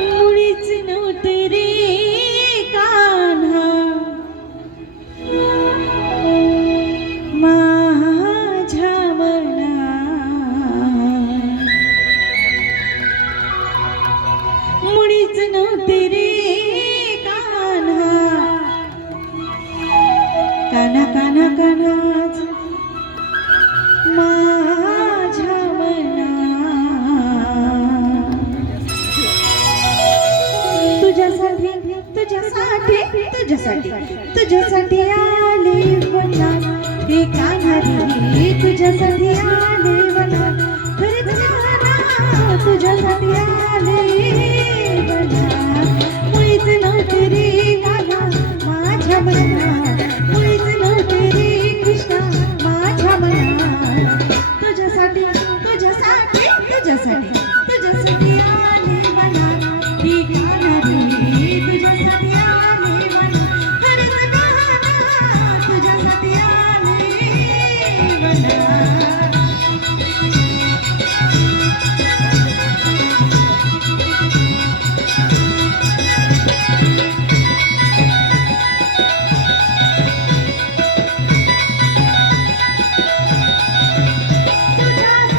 मुळीच नव्हते रे कान्हा माझ्या मना, मुळीच नव्हते रे कान्हा कान्हा कान्हा कान्हाच माझ्या मना, तुझ्यासाठी तुझ्यासाठी तुझ्यासाठी तुझ्यासाठी आले बना हे कान्हा रे, तुझ्यासाठी आले बना खरंच कान्हा, तुझ्यासाठी आले बना. मुळीच नव्हते रे कान्हा माझ्या मना, मुळीच नव्हते रे कृष्णा माझ्या मना, तुझ्यासाठी तुझ्यासाठी तुझ्यासाठी तुझ्यासाठी आले बना ही कान्हा रे, तुझ्यासाठी आले बना खरंच कान्हा, तुझ्यासाठी आले बना. तुझ्यासाठी